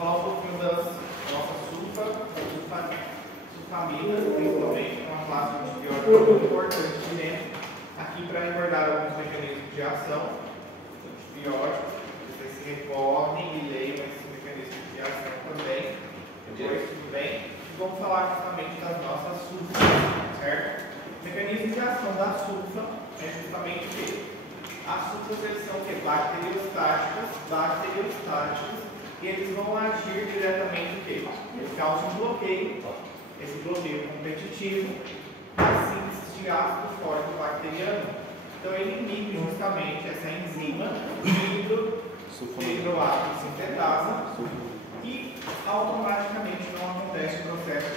falar um pouquinho das nossas sulfamidas, principalmente, uma classe de antibiótico muito importante dentro. Aqui para recordar alguns mecanismos de ação dos antibióticos, vocês se recordem e leiam esses mecanismos de ação também. Depois, tudo bem? E vamos falar justamente das nossas sulfas, certo? O mecanismo de ação da sulfa é justamente o quê? As sulfas eles são o quê? Bacteriostáticos, e eles vão agir diretamente o quê? Eles causam um bloqueio, esse bloqueio competitivo, da síntese de ácido fólico bacteriano. Então ele inibe justamente essa enzima hidroácido sintetase e automaticamente não acontece o processo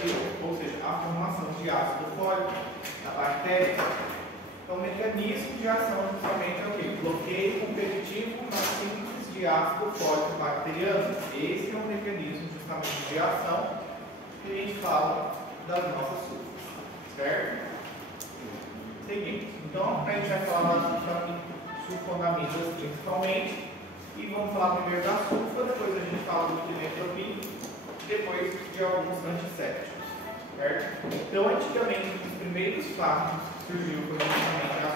ou seja, a formação de ácido fólico da bactéria. Então o mecanismo de ação justamente é o quê? Bloqueio competitivo na síntese de ácido fólico bacteriano. Esse é o mecanismo justamente de ação que a gente fala das nossas sulfas, certo? Seguinte, então a gente vai falar das sulfonamidas principalmente e vamos falar primeiro da sulfa, depois a gente fala do trinetropin, depois de alguns antissépticos, certo? Então antigamente os primeiros fármacos que surgiram foram justamente as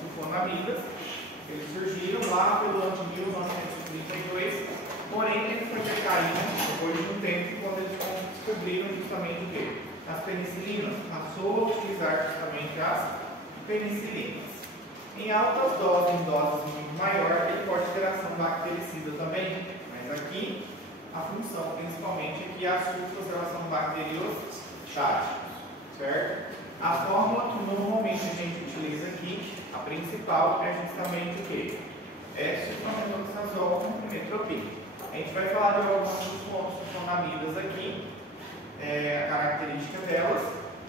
sulfonamidas. Eles surgiram lá pelo ano de 1932, porém ele foi decaindo depois de um tempo quando eles descobriram justamente o quê? As penicilinas, passou a utilizar justamente as penicilinas. Em altas doses, em doses muito maiores, ele pode ter ação bactericida também, mas aqui a função principalmente é que as sulfas elas são bacteriostáticas, certo? A fórmula que normalmente a gente utiliza aqui, a principal é justamente o quê? É sulfonametoxazol com trinetropin. A gente vai falar de algumas sulfonamidas aqui, a característica delas,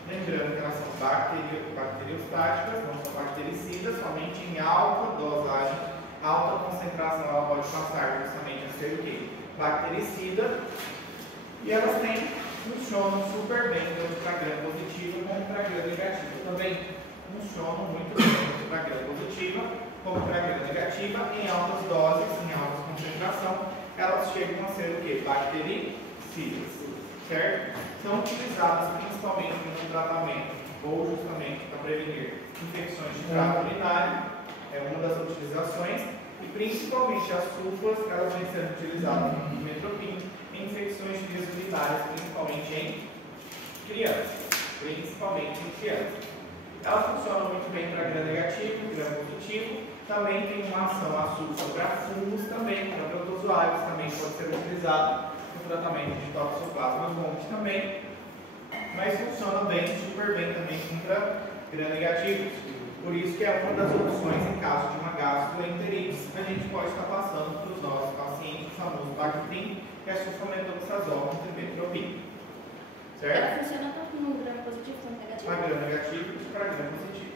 lembrando que elas são bacteriostáticas, não são bactericidas, somente em alta dosagem, alta concentração ela pode passar justamente a ser o quê? Bactericida, e elas funcionam super bem tanto para gram positiva como para gram negativa. Também funcionam muito bem tanto para gram positiva como para gram negativa, em altas doses, em alta concentração, elas chegam a ser o quê? Bactericidas, certo? São utilizadas principalmente no tratamento ou justamente para prevenir infecções de trato urinário, é uma das utilizações, e principalmente as sulfas, elas vêm sendo utilizadas no trinetropin em infecções de vias urinárias, principalmente em crianças. Ela funciona muito bem para gram negativo, gram positivo, também tem uma ação a sulfa para fungos também, para protozoários também pode ser utilizado no tratamento de toxoplasma gondii também, mas funciona bem, super bem também contra gram negativos. Por isso que é uma das opções em caso de uma gastroenterite, a gente pode estar passando para os nossos pacientes o famoso Bactrim, que é sulfonametoxazol com trinetropin. Certo? Ela funciona tanto no gram positivo quanto negativo? Para gram negativo e para gram positivo.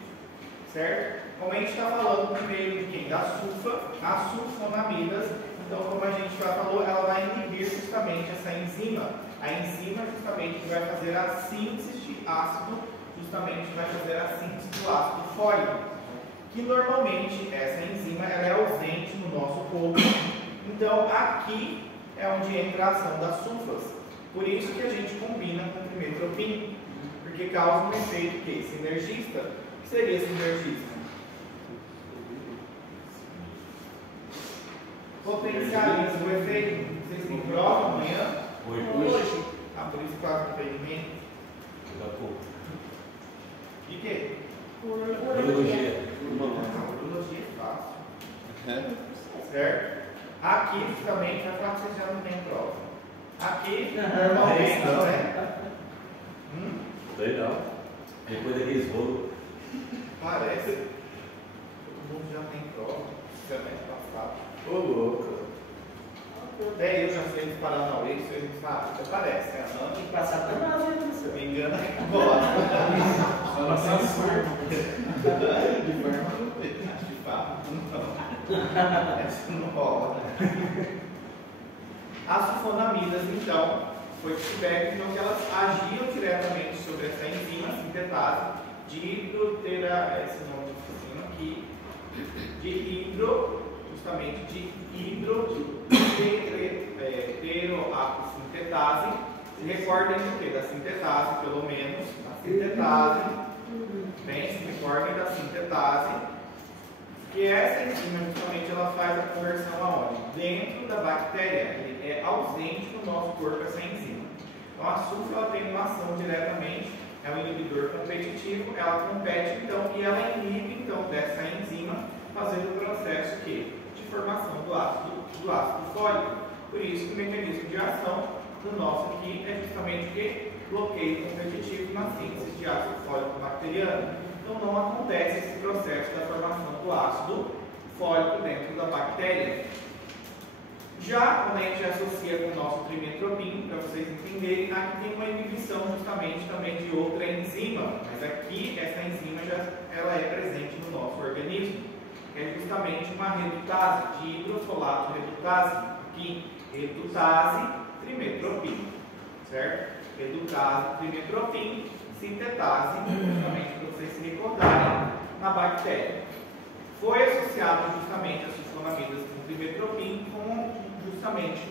Certo? Como a gente está falando primeiro de quem? Da sulfa, as sulfonamidas. Então, como a gente já falou, ela vai inibir justamente essa enzima. A enzima justamente que vai fazer a síntese de ácido, justamente vai fazer a síntese do ácido fólico. Que normalmente essa enzima ela é ausente no nosso corpo. Então, aqui é onde entra a ação das sulfas. Por isso que a gente combina com o trinetropin, porque causa um efeito que sinergista. O que seria sinergista? Potencializa o efeito. Vocês me provam amanhã? Hoje. Ah, por isso faz o empreendimento. De quê? Urologia. Urologia é fácil. Certo? Aqui também, vai falar que vocês já não têm prova. Aqui, normalmente, não é? Sei não. Depois daqueles rolos. Parece. Todo mundo já tem prova. Semestre passado. Ô louco. Até eu já sei disparar na orelha, vocês não sabem. Até parece, né? Não, Tem que passar para nós, né, professor? me engana, gosta. Só passar de forma. De forma não tem. De fato, não. Essa não rola. As sulfonamidas, então, foi descoberto então, que elas agiam diretamente sobre essa enzima sintetase de esse nome aqui, justamente de hidroteroácido ácido sintetase. Se recordem do que? Da sintetase, pelo menos. A sintetase. Bem, se recordem da sintetase. Que essa enzima, justamente, ela faz a conversão aonde? Dentro da bactéria. Ele é ausente no nosso corpo essa enzima. Então, a sulfa ela tem uma ação diretamente, é um inibidor competitivo, ela compete, então, e ela inibe, então, dessa enzima, fazendo o processo que? De formação do ácido fólico. Por isso que o mecanismo de ação do nosso aqui é justamente o que? Bloqueio competitivo na síntese de ácido fólico bacteriano. Então não acontece esse processo da formação do ácido fólico dentro da bactéria. Já quando a gente associa com o nosso trimetropin, para vocês entenderem, aqui tem uma inibição justamente também de outra enzima, mas aqui essa enzima ela é presente no nosso organismo. É justamente uma redutase, de hidrofolato redutase, aqui, redutase trimetropin, certo? Redutase trimetropin, sintetase, justamente para vocês se recordarem, na bactéria. Foi associado justamente a sulfonamidas com trimetropin justamente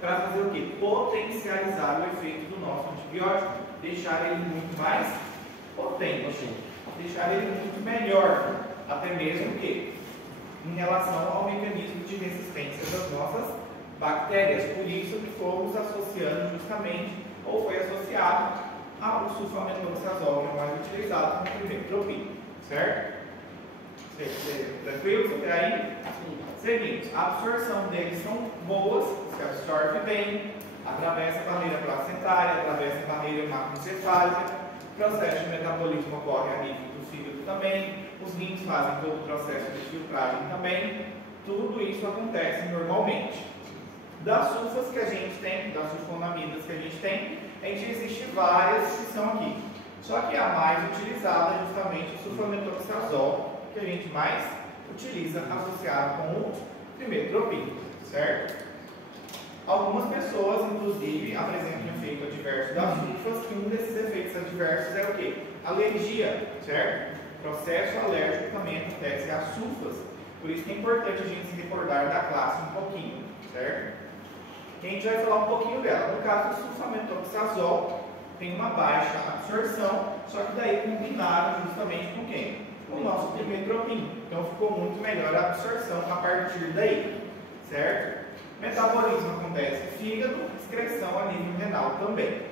para fazer o quê? Potencializar o efeito do nosso antibiótico, deixar ele muito mais potente, deixar ele muito melhor, até mesmo que em relação ao mecanismo de resistência das nossas bactérias. Por isso que fomos associando justamente, ou foi associado ao sulfametoxazol, que é o mais utilizado com o trimetropin, certo? Tranquilos até aí? Seguinte, a absorção deles são boas, se absorve bem, atravessa a barreira placentária, atravessa a barreira macroencefálica, o processo de metabolismo ocorre a nível do fígado também, os rins fazem todo o processo de filtragem também, tudo isso acontece normalmente. Das sulfas que a gente tem, das sulfonamidas que a gente existe várias que são aqui. Só que a mais utilizada é justamente o sulfametoxazol, que a gente mais utiliza associado com o trimetropin, certo? Algumas pessoas, inclusive, apresentam efeito adverso das sulfas, que um desses efeitos adversos é o quê? Alergia, certo? Processo alérgico também acontece às sulfas, por isso que é importante a gente se recordar da classe um pouquinho, certo? E a gente vai falar um pouquinho dela. No caso do sulfametoxazol, tem uma baixa absorção, só que daí combinado justamente com quem? Com o nosso trimetropin. Então ficou muito melhor a absorção a partir daí, certo? Metabolismo acontece no fígado, excreção a nível renal também.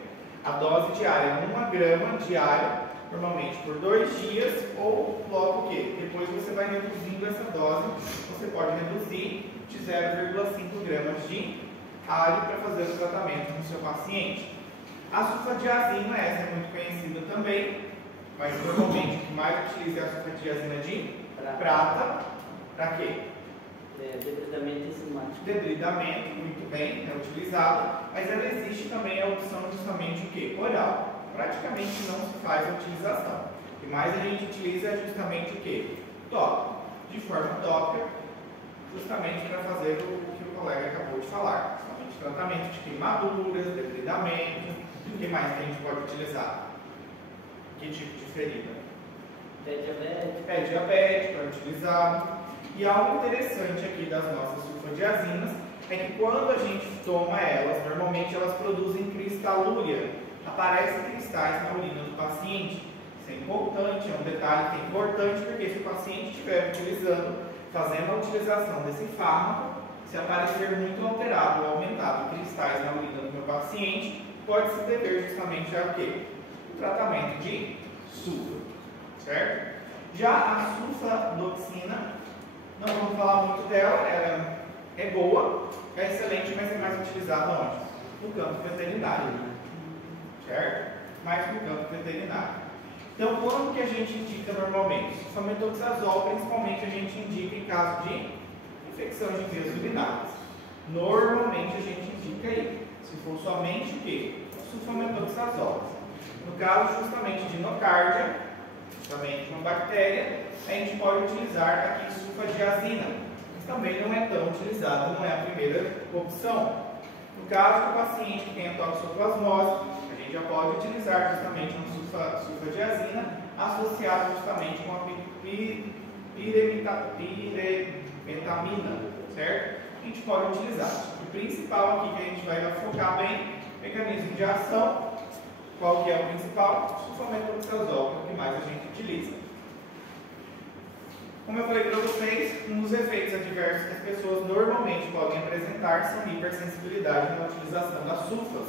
A dose diária é 1 grama diário, normalmente por 2 dias, ou logo o quê? Depois você vai reduzindo essa dose, você pode reduzir de 0,5 gramas de alho para fazer o tratamento no seu paciente. A sulfadiazina, essa é muito conhecida também, mas normalmente o que mais utiliza é a sulfadiazina de prata. Para quê? Debridamento enzimático. Debridamento, muito bem, é utilizado, mas ela existe também a opção justamente o quê? Oral. Praticamente não se faz a utilização. O que mais a gente utiliza é justamente o quê? Tópico. De forma tópica, justamente para fazer o que o colega acabou de falar. Justamente tratamento de queimaduras, debridamento. O que mais que a gente pode utilizar? Que tipo de ferida? Pé diabético. Pé diabético é utilizado. E algo interessante aqui das nossas sulfadiazinas é que quando a gente toma elas, normalmente elas produzem cristalúria. Aparecem cristais na urina do paciente. Isso é importante, é um detalhe que é importante, porque se o paciente estiver fazendo a utilização desse fármaco, se aparecer muito alterado ou aumentado cristais na urina do meu paciente, pode se dever justamente ao quê? O tratamento de sulfa, certo? Já a sulfadoxina, não vamos falar muito dela, ela é boa, é excelente, mas é mais utilizada onde? No campo veterinário, certo? Mais no campo veterinário. Então, quando que a gente indica normalmente? Sulfametoxazol, principalmente a gente indica em caso de infecção de vias urinárias. Normalmente a gente indica aí, se for somente o quê? Sulfametoxazol. No caso justamente de nocardia, justamente uma bactéria, a gente pode utilizar aqui sulfadiazina, mas também não é tão utilizada, não é a primeira opção. No caso do paciente que tem a toxoplasmose, a gente já pode utilizar justamente uma sulfadiazina associada justamente com a piremetamina, certo? a gente pode utilizar. O principal aqui que a gente vai focar bem, mecanismo de ação. Qual que é o principal? Sulfametoxazol, que é o que mais a gente utiliza. Como eu falei para vocês, um dos efeitos adversos que as pessoas normalmente podem apresentar são hipersensibilidade na utilização das sulfas.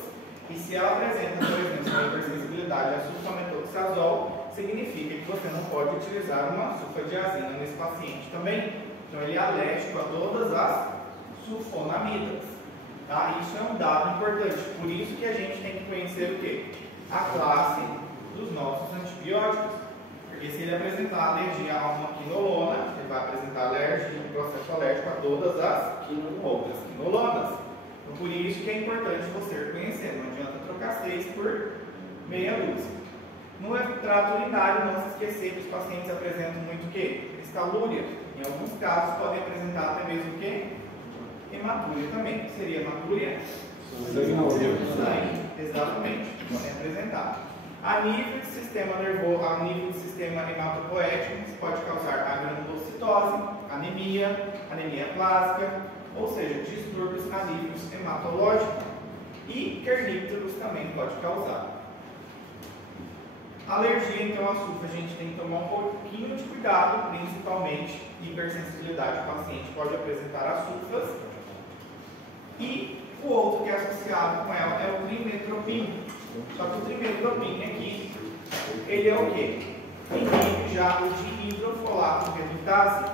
E se ela apresenta, por exemplo, uma hipersensibilidade a sulfametoxazol, significa que você não pode utilizar uma sulfadiazina nesse paciente também. Então ele é alérgico a todas as sulfonamidas. Tá? Isso é um dado importante. Por isso que a gente tem que conhecer o quê? A classe dos nossos antibióticos. Porque se ele apresentar alergia a uma quinolona, ele vai apresentar alergia, um processo alérgico a todas as outras quinolonas. Então, por isso que é importante você conhecer. Não adianta trocar 6 por meia luz. No trato urinário, não se esquecer que os pacientes apresentam muito o quê? Escalúria. Em alguns casos podem apresentar até mesmo o quê? Hematúria também. Que seria hematúria? Sangue. Exatamente. Podem apresentar. A nível de sistema nervoso, a nível de sistema hematopoético, isso pode causar agranulocitose, anemia, anemia plástica, ou seja, distúrbios a nível hematológico. E kernípteros também pode causar. Alergia, então, à sulfa, a gente tem que tomar um pouquinho de cuidado, principalmente hipersensibilidade. O paciente pode apresentar as sulfas. E o outro que é associado com ela é o trimetropin. Só que o trimetropin aqui, ele é o quê? Inibe já o dihidrofolato redutase.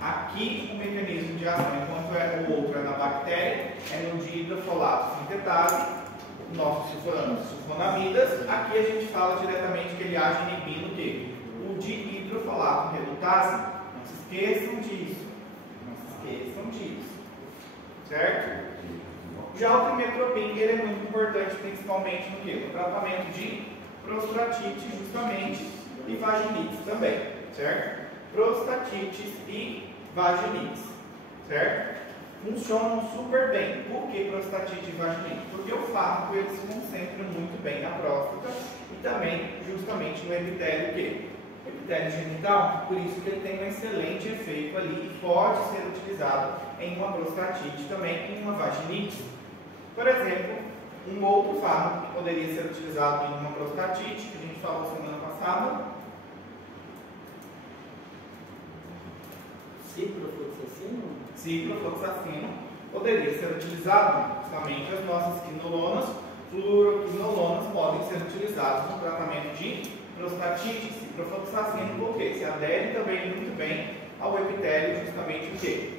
Aqui o mecanismo de ação, enquanto o outro é na bactéria, é no dihidrofolato sintetase, nossos sulfonamidas. Aqui a gente fala diretamente que ele age inibindo o quê? O dihidrofolato redutase. Não se esqueçam disso. Não se esqueçam disso. Certo? Já o trimetropin, ele é muito importante, principalmente no quê? No tratamento de prostatite, justamente, e vaginites também, certo? Prostatites e vaginites, certo? Funcionam super bem. Por que prostatite e vaginite? Porque o fármaco ele se concentra muito bem na próstata e também, justamente, no epitélio quê? Epitélio genital, por isso que ele tem um excelente efeito ali e pode ser utilizado em uma prostatite também, em uma vaginite. Por exemplo, um outro fármaco que poderia ser utilizado em uma prostatite, que a gente falou semana passada. Ciprofloxacino poderia ser utilizado, justamente as nossas quinolonas, fluoroquinolonas podem ser utilizadas no tratamento de prostatite. Ciprofloxacino, porque se adere também muito bem ao epitélio, justamente o quê?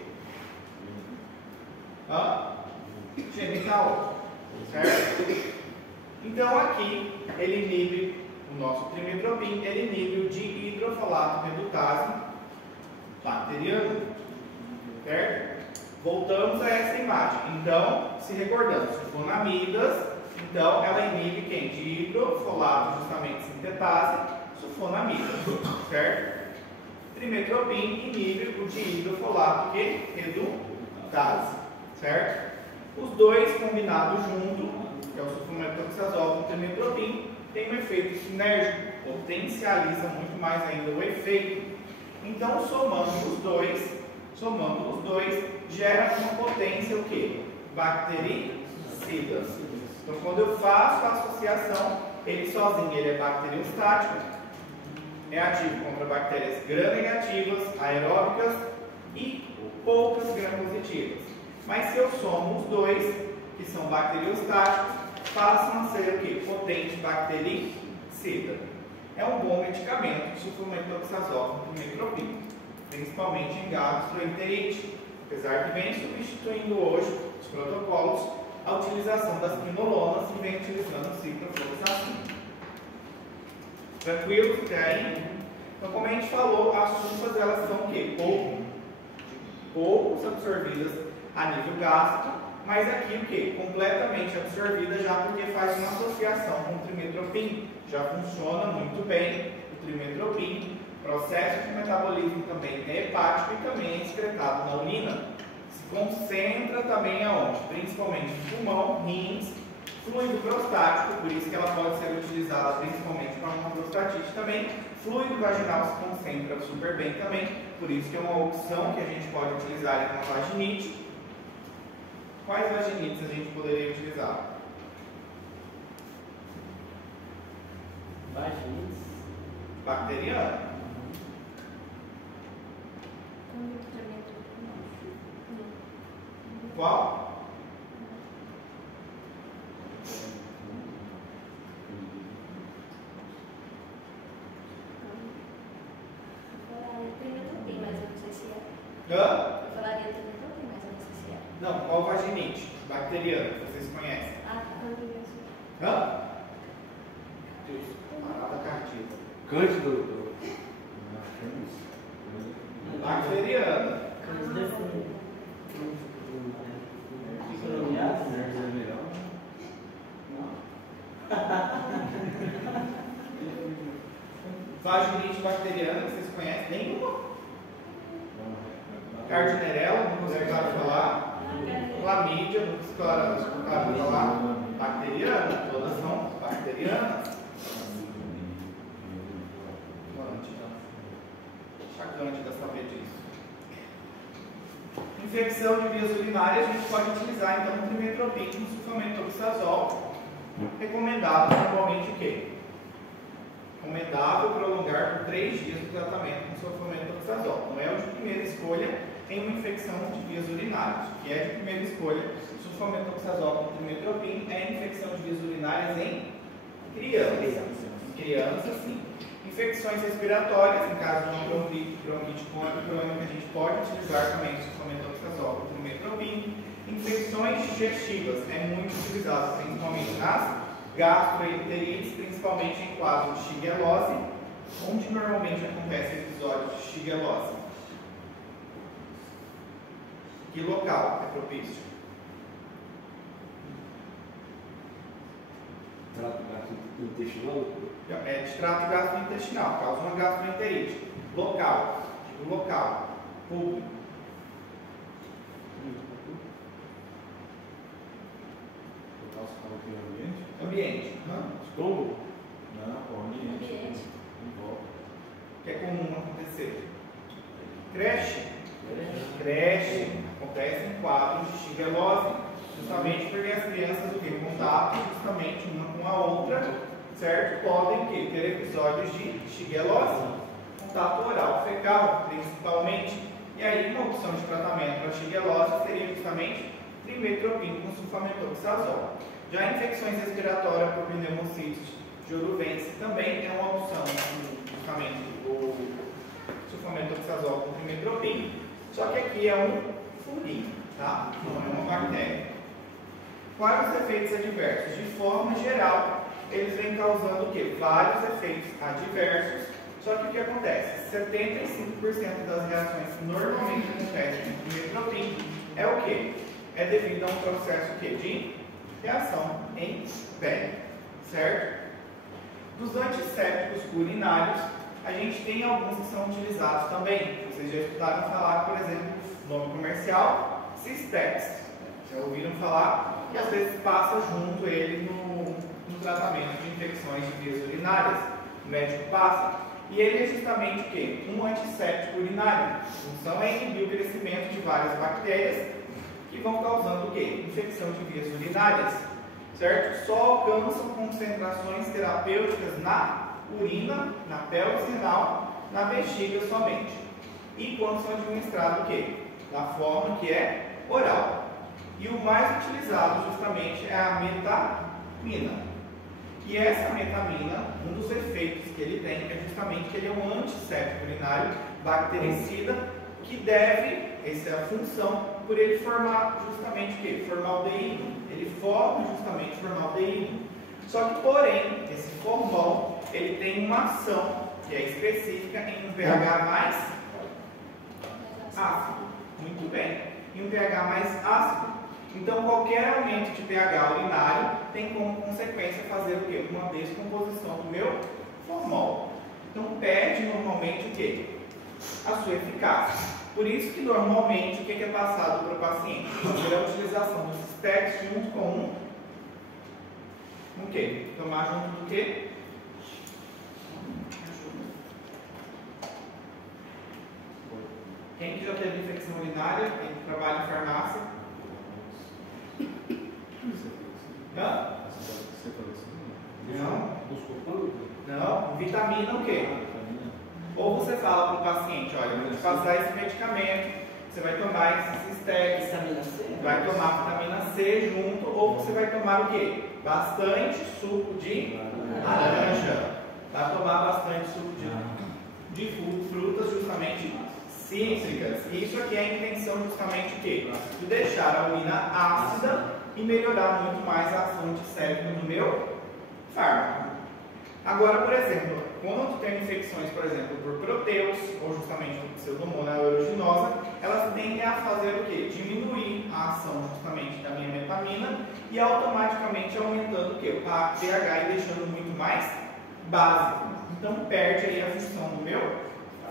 Genital, certo? Então aqui ele inibe o nosso trimetropin, ele inibe o dihidrofolato redutase bacteriano, certo? Voltamos a essa imagem. Então, se recordando, sulfonamidas, então ela inibe quem? Dihidrofolato, justamente sintetase, sulfonamidas, certo? Trimetropin inibe o dihidrofolato que? Redutase, certo? Os dois combinados junto, que é o sulfametoxazol com o trimetropin, tem um efeito sinérgico, potencializa muito mais ainda o efeito. Então, somando os dois, gera uma potência o quê? Bactericida. Então, quando eu faço a associação, ele sozinho ele é bacteriostático, é ativo contra bactérias gram-negativas, aeróbicas e poucas gram-positivas. Mas se eu somo os dois, que são bacteriostáticos, passam a ser o quê? Potente bactericida. É um bom medicamento, sulfametoxazol com trimetropin, principalmente em gastroenterite, apesar que vem substituindo hoje os protocolos a utilização das quinolonas e vem utilizando o ciprofloxacino. Tranquilo? Até aí? Então, como a gente falou, as sulfas elas são o quê? Poucos absorvidas a nível gástrico, mas aqui o que? Completamente absorvida já porque faz uma associação com o trimetropin. Já funciona muito bem o trimetropin. Processo de metabolismo também é hepático e também é excretado na urina. Se concentra também aonde? Principalmente no pulmão, rins, fluido prostático, por isso que ela pode ser utilizada principalmente para uma prostatite também. Fluido vaginal se concentra super bem também, por isso que é uma opção que a gente pode utilizar em uma vaginite. Quais vaginites a gente poderia utilizar? Vaginites. Bacteriana. Qual? Trimetopim, mas eu não sei se é. Hã? Eu falaria trimetopim, mas eu não sei se é. Não, qual vaginite? Bacteriana, que vocês conhecem. Ah, tá. Hã? Parada cardíaca. Cândido. Bacteriana. Mas define. Coloniados? Vaginite bacteriana, que vocês conhecem? Nenhuma. Cardinarella, não escutaram falar. Clamídia, não escutaram falar. Bacteriana, todas são bacterianas. Cândida saber disso. Infecção de vias urinárias, a gente pode utilizar então o trimetopim com sulfamethoxazol. Recomendado normalmente o quê? Recomendável prolongar por 3 dias o tratamento com sulfamethoxazol. Não é o de primeira escolha em uma infecção de vias urinárias. O que é de primeira escolha, sulfamethoxazol com trimetopim é infecção de vias urinárias em crianças. Em crianças, sim. Infecções respiratórias, em caso de uma bronquite crônica, a gente pode utilizar também sulfamethoxazol com trimetopim. Infecções digestivas é muito utilizado, principalmente nas gastroenterites, principalmente em quadro de shigellose, onde normalmente acontece episódios de shigellose. Que local é propício? Trato intestinal? É de trato gastrointestinal, causa uma gastroenterite. Local, tipo local, público. Ambiente. Estômago? Não, ambiente. Em volta. Que é comum acontecer. Creche. Creche acontece em quadros de shigellose, justamente porque as crianças têm contato justamente uma com a outra, certo? Podem ter episódios de shigellose, contato oral fecal, principalmente. E aí, uma opção de tratamento para shigellose seria justamente trimetopim com sulfamethoxazol. Já infecções respiratórias por pneumocites juruvense também é uma opção, justamente o sulfamethoxazol com trimetopim, só que aqui é um fungo, tá? Não é uma bactéria. Quais os efeitos adversos? De forma geral, eles vêm causando o quê? Vários efeitos adversos, só que o que acontece? 75% das reações que normalmente acontecem com trimetopim é o quê? É devido a um processo que de reação em pele, certo? Dos antissépticos urinários, a gente tem alguns que são utilizados também. Vocês já escutaram falar, por exemplo, nome comercial, Cistex. Já ouviram falar? E às vezes passa junto ele no tratamento de infecções de vias urinárias. O médico passa. E ele é justamente o quê? Um antisséptico urinário. A função é inibir o crescimento de várias bactérias que vão causando o quê? Infecção de vias urinárias, certo? Só alcançam concentrações terapêuticas na urina, na pelvis renal, na bexiga somente. E quando são administrados o quê? Da forma que é oral. E o mais utilizado justamente é a metamina. E essa metamina, um dos efeitos que ele tem é justamente que ele é um antisséptico urinário bactericida que deve, essa é a função, por ele formar justamente o quê? Formaldeído. Ele forma justamente formaldeído. Só que, porém, esse formol, ele tem uma ação que é específica em um pH mais ácido. Muito bem. Em um pH mais ácido. Então, qualquer aumento de pH urinário tem como consequência fazer o quê? Uma descomposição do meu formol. Então, perde normalmente o quê? A sua eficácia. Por isso que normalmente o que é passado para o paciente? É a utilização dos Cistex junto com o quê? Tomar junto do quê? Quem que já teve infecção urinária, quem trabalha em farmácia? metamina o quê? Ou você fala para o paciente, olha, vou te passar esse medicamento, você vai tomar esse Cistex, Vitamina C? vai tomar vitamina C junto, ou você vai tomar o quê? Bastante suco de laranja. Vai tomar bastante suco de frutas justamente cítricas. Isso aqui é a intenção justamente o quê? De deixar a urina ácida e melhorar muito mais a ação antisséptica do meu fármaco. Agora, por exemplo, quando tem infecções, por exemplo, por proteus, ou justamente por pseudomonas aeruginosa, elas tendem a fazer o quê? Diminuir a ação justamente da minha metamina e automaticamente aumentando o quê? O pH e deixando muito mais básico. Então, perde aí a função do meu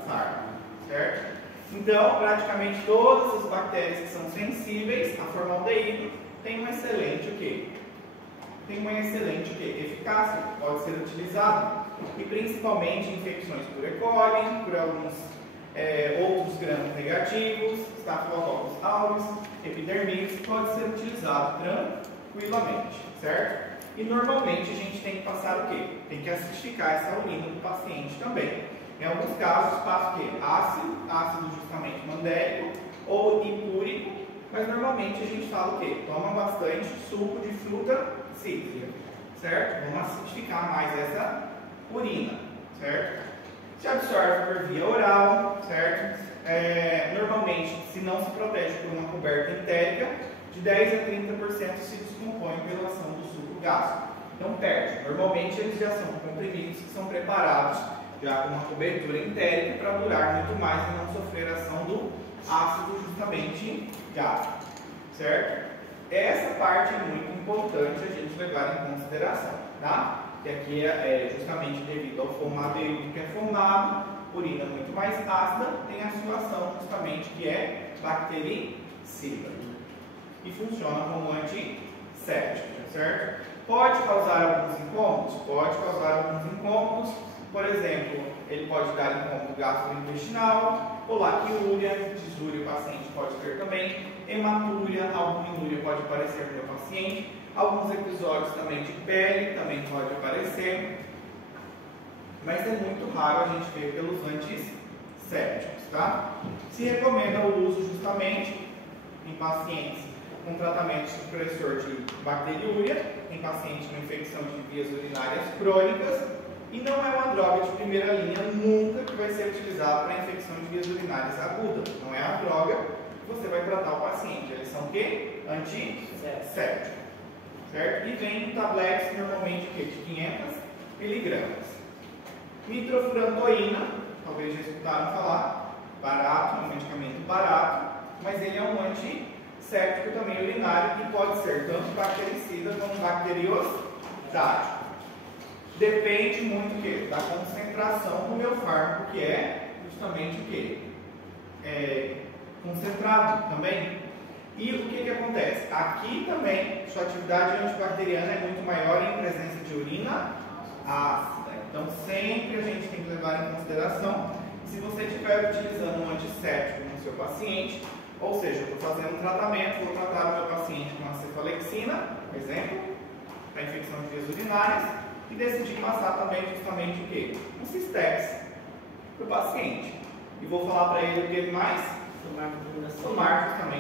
fármaco, certo? Então, praticamente todas as bactérias que são sensíveis a formaldeído têm uma excelente o quê? Tem uma excelente eficácia, pode ser utilizado, e principalmente em infecções por E. coli, por alguns outros gramos negativos, Staphylococcus aureus, epidermidis, pode ser utilizado tranquilamente, certo? E normalmente a gente tem que passar o quê? Tem que acidificar essa urina do paciente também. Em alguns casos passa o quê? Ácido justamente mandélico ou impúrico, mas normalmente a gente fala o quê? Toma bastante suco de fruta cítrica, certo? Vamos acidificar mais essa urina, certo? Se absorve por via oral, certo? Normalmente, se não se protege por uma coberta entérica, de 10 a 30% se descompõe pela ação do suco gástrico. Então perde. Normalmente eles já são comprimidos que são preparados já com uma cobertura entérica para durar muito mais e não sofrer a ação do ácido justamente gástrico, certo? Essa parte é muito importante a gente levar em consideração, tá? Que aqui é justamente devido ao formaldeído que é formado, urina muito mais ácida, tem a sua ação justamente que é bactericida e funciona como antisséptico, certo? Pode causar alguns incômodos? Pode causar alguns incômodos, por exemplo, ele pode dar incômodo gastrointestinal, colaquiúria, disúria o paciente pode ter também, hematúria, albuminúria pode aparecer no meu paciente, alguns episódios também de pele também pode aparecer, mas é muito raro a gente ver pelos antissépticos, tá? Se recomenda o uso justamente em pacientes com tratamento supressor de bacteriúria, em pacientes com infecção de vias urinárias crônicas, e não é uma droga de primeira linha nunca que vai ser utilizada para infecção de vias urinárias agudas. Não é a droga que você vai tratar o paciente. Eles são o quê? Antissépticos. Certo? E vem em tabletes normalmente de 500 miligramas. Nitrofurantoína, talvez já escutaram falar, barato, é um medicamento barato, mas ele é um antisséptico também urinário e pode ser tanto bactericida como bacteriostático. Depende muito o quê? Da concentração do meu fármaco, que é justamente o quê? Concentrado também. E o que acontece? Aqui também, sua atividade antibacteriana é muito maior em presença de urina ácida. Então, sempre a gente tem que levar em consideração, se você estiver utilizando um antisséptico no seu paciente, ou seja, eu estou fazendo um tratamento, vou tratar o meu paciente com a cefalexina, por exemplo, para infecção de vias urinárias, e decidi passar também justamente o quê? Um Cistex para o paciente. E vou falar para ele o que mais? Tomar vitamina C. Tomar justamente